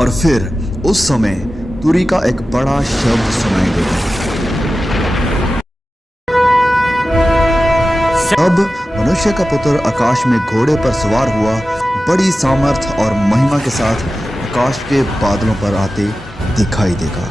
और फिर उस समय तुरी का एक बड़ा शब्द सुनाई देगा। अब मनुष्य का पुत्र आकाश में घोड़े पर सवार हुआ बड़ी सामर्थ और महिमा के साथ आकाश के बादलों पर आते दिखाई देगा।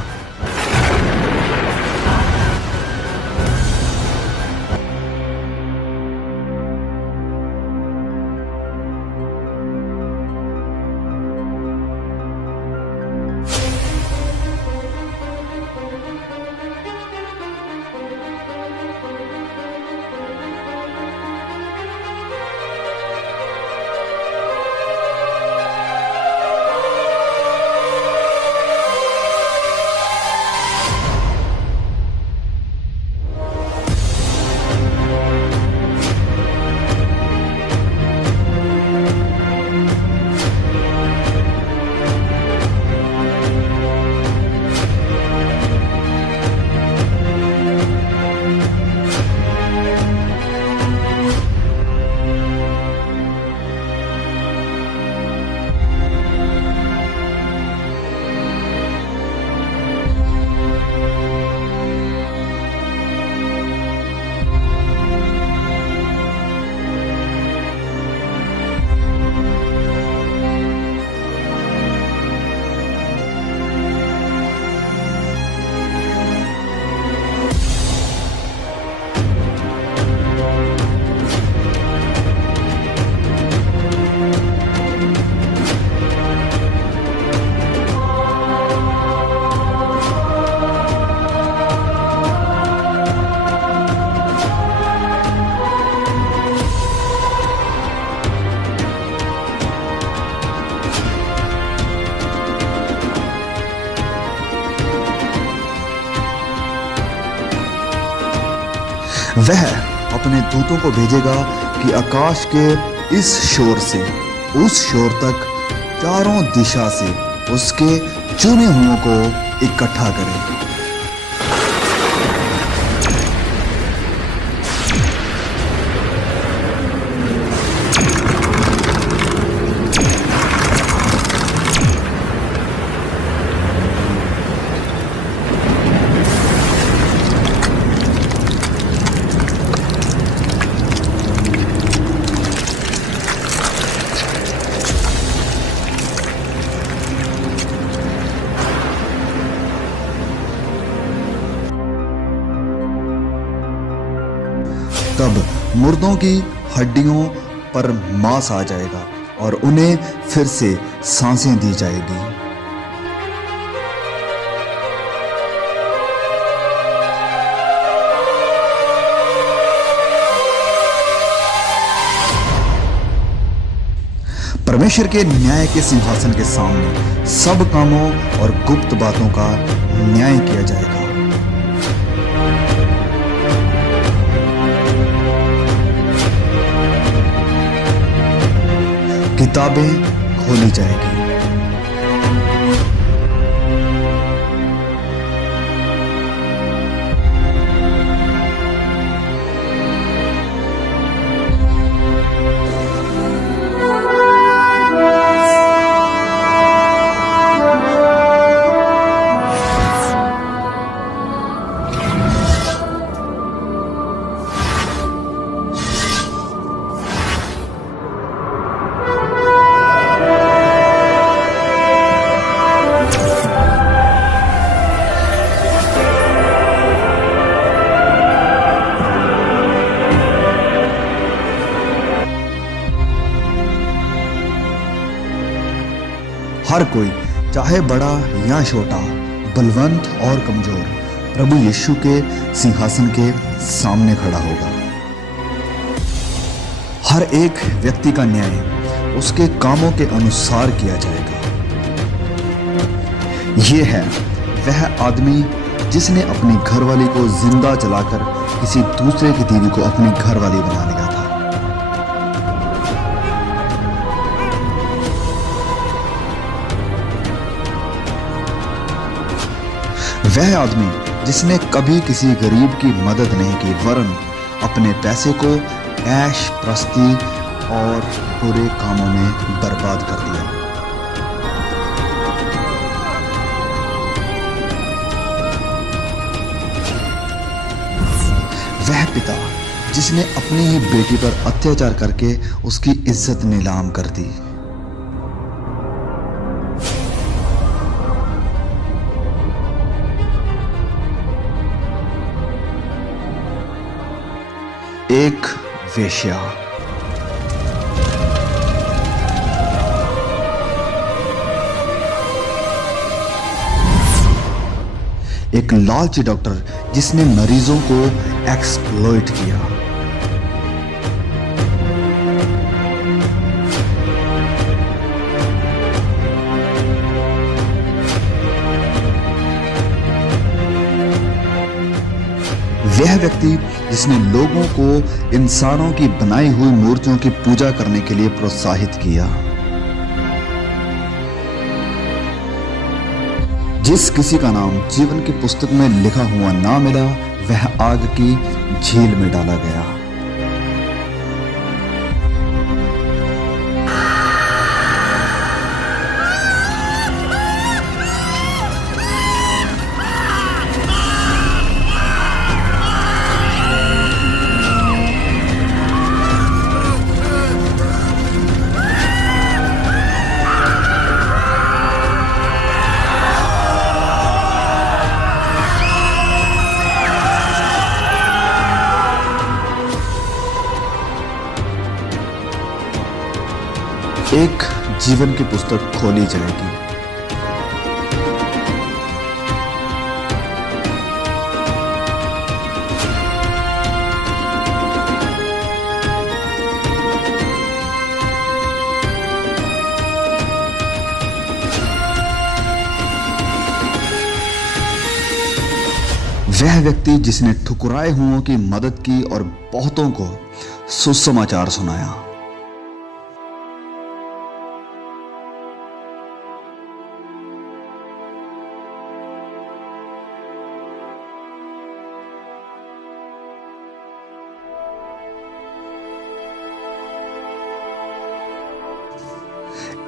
वह अपने दूतों को भेजेगा कि आकाश के इस शोर से उस शोर तक चारों दिशा से उसके चुने हुओं को इकट्ठा करें। तब मुर्दों की हड्डियों पर मांस आ जाएगा और उन्हें फिर से सांसें दी जाएगी। परमेश्वर के न्याय के सिंहासन के सामने सब कामों और गुप्त बातों का न्याय किया जाएगा। किताबें खोली जाएगी। हर कोई, चाहे बड़ा या छोटा, बलवंत और कमजोर, प्रभु यीशु के सिंहासन के सामने खड़ा होगा। हर एक व्यक्ति का न्याय उसके कामों के अनुसार किया जाएगा। ये है वह आदमी जिसने अपनी घरवाली को जिंदा जलाकर किसी दूसरे की बीवी को अपनी घरवाली बना लिया था। वह आदमी जिसने कभी किसी गरीब की मदद नहीं की, वरन अपने पैसे को ऐश प्रस्ती और बुरे कामों में बर्बाद कर दिया। पिता जिसने अपनी ही बेटी पर अत्याचार करके उसकी इज्जत नीलाम कर दी। एक वेश्या। एक लालची डॉक्टर जिसने मरीजों को एक्सप्लॉइट किया। वह व्यक्ति जिसने लोगों को इंसानों की बनाई हुई मूर्तियों की पूजा करने के लिए प्रोत्साहित किया। जिस किसी का नाम जीवन की पुस्तक में लिखा हुआ ना मिला, वह आग की झील में डाला गया। एक जीवन की पुस्तक खोली जाएगी। वह व्यक्ति जिसने ठुकराए हुओं की मदद की और बहुतों को सुसमाचार सुनाया।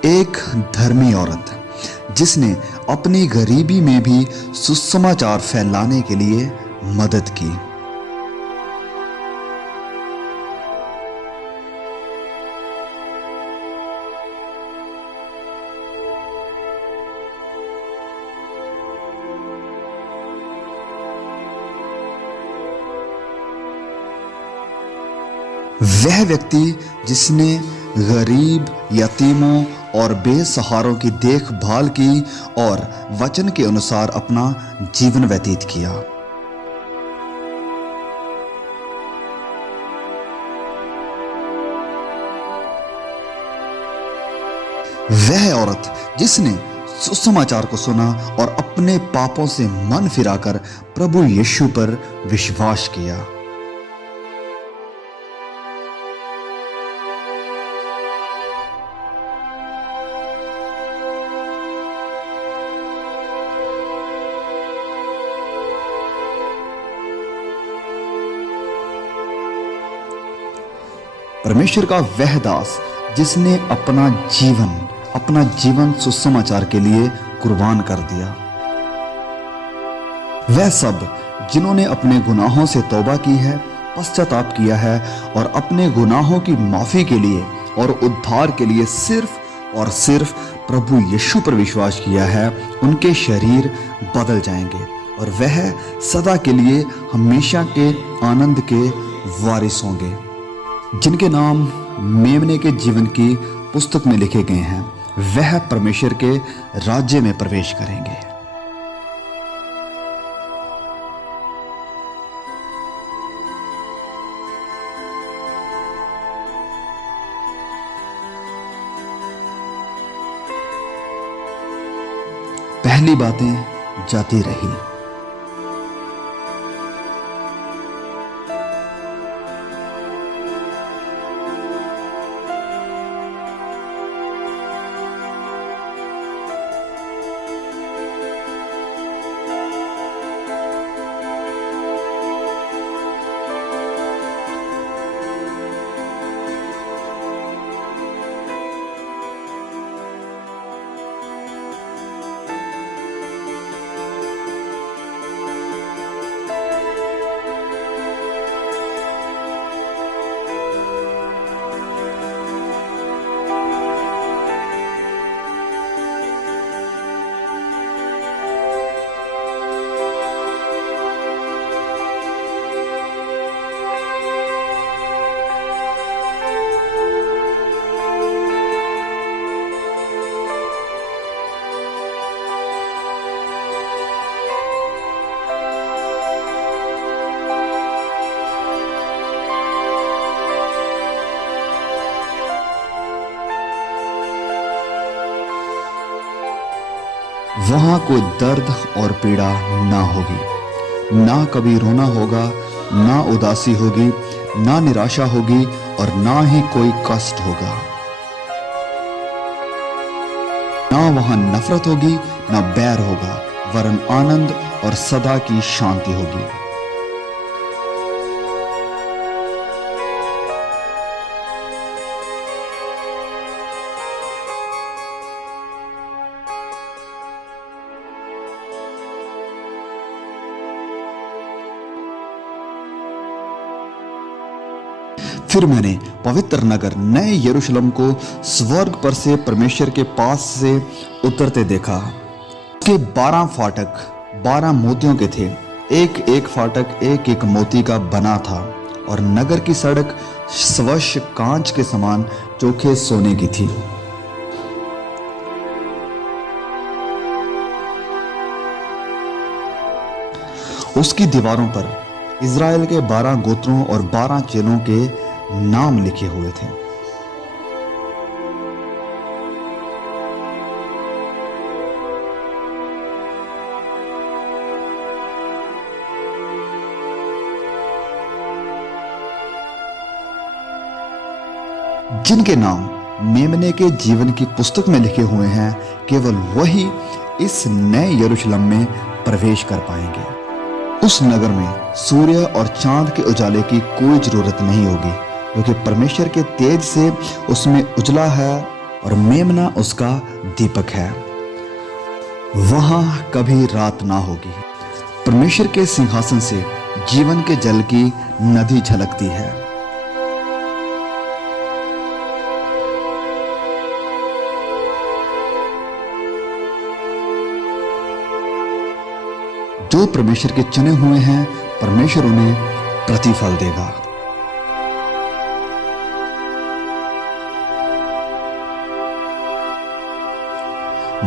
एक धर्मी औरत जिसने अपनी गरीबी में भी सुसमाचार फैलाने के लिए मदद की। वह व्यक्ति जिसने गरीब, यतीमों और बेसहारों की देखभाल की और वचन के अनुसार अपना जीवन व्यतीत किया। वह औरत जिसने सुसमाचार को सुना और अपने पापों से मन फिराकर प्रभु यीशु पर विश्वास किया। परमेश्वर का वह दास जिसने अपना जीवन सुसमाचार के लिए कुर्बान कर दिया। वह सब जिन्होंने अपने गुनाहों से तौबा की है, पश्चाताप किया है और अपने गुनाहों की माफी के लिए और उद्धार के लिए सिर्फ और सिर्फ प्रभु यीशु पर विश्वास किया है, उनके शरीर बदल जाएंगे और वह सदा के लिए हमेशा के आनंद के वारिस होंगे, जिनके नाम मेमने के जीवन की पुस्तक में लिखे गए हैं। वह परमेश्वर के राज्य में प्रवेश करेंगे। पहली बातें जाती रही। वहां कोई दर्द और पीड़ा ना होगी, ना कभी रोना होगा, ना उदासी होगी, ना निराशा होगी और ना ही कोई कष्ट होगा। ना वहां नफरत होगी, ना बैर होगा, वरन आनंद और सदा की शांति होगी। फिर मैंने पवित्र नगर नए यरूशलेम को स्वर्ग पर से परमेश्वर के पास से उतरते देखा। उसके 12 फाटक 12 मोतियों के थे, एक एक फाटक एक एक मोती का बना था और नगर की सड़क स्वच्छ कांच के समान चोखे सोने की थी। उसकी दीवारों पर इज़राइल के 12 गोत्रों और 12 चेलों के नाम लिखे हुए थे। जिनके नाम मेमने के जीवन की पुस्तक में लिखे हुए हैं, केवल वही इस नए यरूशलेम में प्रवेश कर पाएंगे। उस नगर में सूर्य और चांद के उजाले की कोई जरूरत नहीं होगी, क्योंकि परमेश्वर के तेज से उसमें उजला है और मेमना उसका दीपक है। वहां कभी रात ना होगी। परमेश्वर के सिंहासन से जीवन के जल की नदी झलकती है। जो परमेश्वर के चुने हुए हैं, परमेश्वर उन्हें प्रतिफल देगा।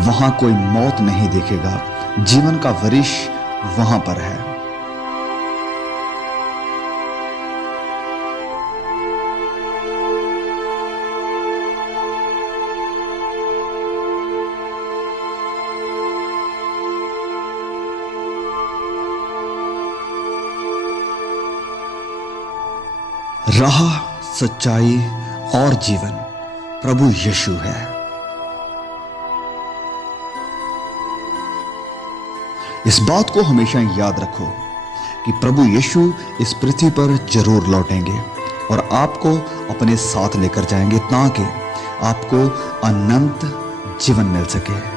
वहां कोई मौत नहीं देखेगा, जीवन का वरिश वहां पर है। राह, सच्चाई और जीवन प्रभु यीशु है। इस बात को हमेशा याद रखो कि प्रभु यीशु इस पृथ्वी पर जरूर लौटेंगे और आपको अपने साथ लेकर जाएंगे ताकि आपको अनंत जीवन मिल सके।